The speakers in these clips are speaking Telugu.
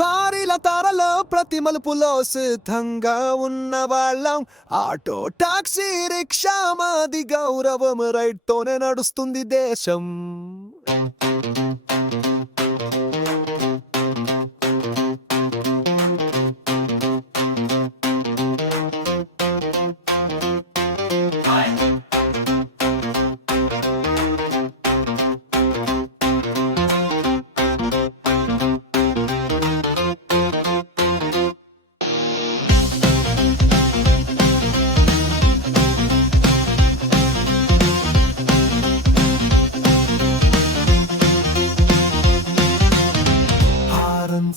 వారిల తారలో ప్రతి మలుపులో సిద్ధంగా ఉన్న వాళ్ళం. ఆటో టాక్సీ రిక్షా మాది గౌరవం, రైట్ తోనే నడుస్తుంది దేశం.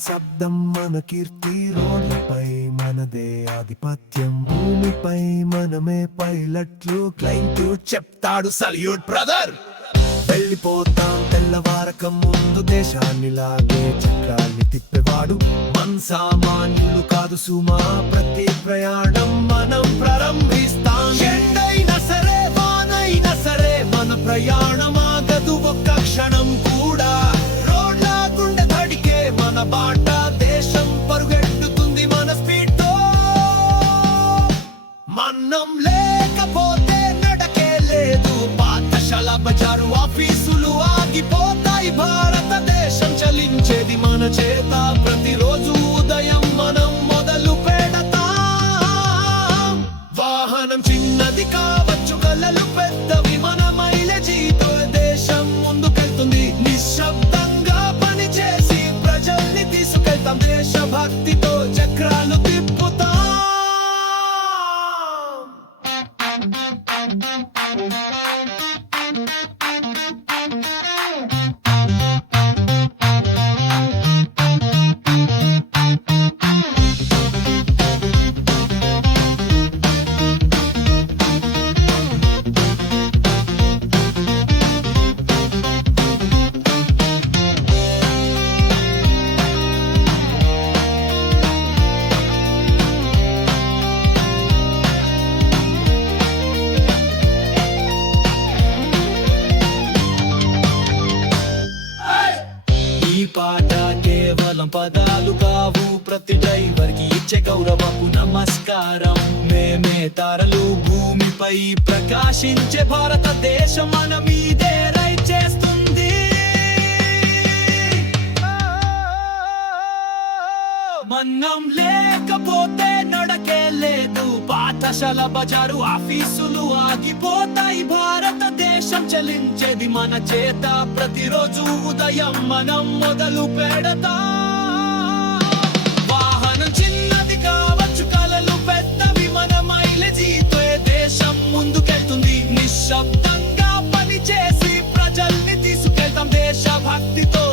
శబ్దం మన కీర్తి, రోడ్లపై మనదే ఆధిపత్యం, భూమిపై మనమే పైలట్లు. క్లైంట్ చెప్తాడు సల్యూట్ బ్రదర్. వెళ్ళిపోతాం తెల్లవారక ముందు, దేశాన్ని లాగే చక్రాన్ని తిప్పేవాడు మన సామాన్యులు కాదు సుమా. ప్రతి ప్రయాణం మనం ప్రారంభిస్తాం. ఎండైనా సరే వానైనా సరే మన ప్రయాణం ఆగదు ఒక్క క్షణం కూడా. రోడ్ల గుండె ధడికే మన బాట, దేశం పరుగెట్టుతుంది మన స్పీడ్ తో. మనం లేకపోతే నడకే లేదు, పాఠశాల బజారు ఆఫీసులు ఆగిపోతాయి. భారతదేశం చలించేది మన చేత, ప్రతిరోజు ఉదయం మనం మొదలు పెడతాం. వాహనం చిన్నది కావచ్చు, కలలు పెద్దవి, మన మైలేజీతో దేశం ముందుకెళ్తుంది. నిశ్శబ్దంగా పనిచేసి ప్రజల్ని తీసుకెళ్తాం, దేశభక్తితో చక్రాలు తిప్పుతాం. ఈ పాట కేవలం పదాలు కావు, ప్రతి డ్రైవర్ కి ఇచ్చే గౌరవపు నమస్కారం. మేమే తారలు భూమిపై ప్రకాశించే, భారతదేశం మన మీదే రైడ్ చేస్తుంది. మనం లేకపోతే నడకే లేదు, పాఠశాల బజారు ఆఫీసులు ఆగిపోతాయి. భారతదేశం చలించేది మన చేత, ప్రతిరోజు ఉదయం మనం మొదలు పెడతాం. వాహనం చిన్నది కావచ్చు, కలలు పెద్దవి, మన మైలేజీతో దేశం ముందుకెళ్తుంది. నిశ్శబ్దంగా పనిచేసి ప్రజల్ని తీసుకెళ్తాం, దేశభక్తితో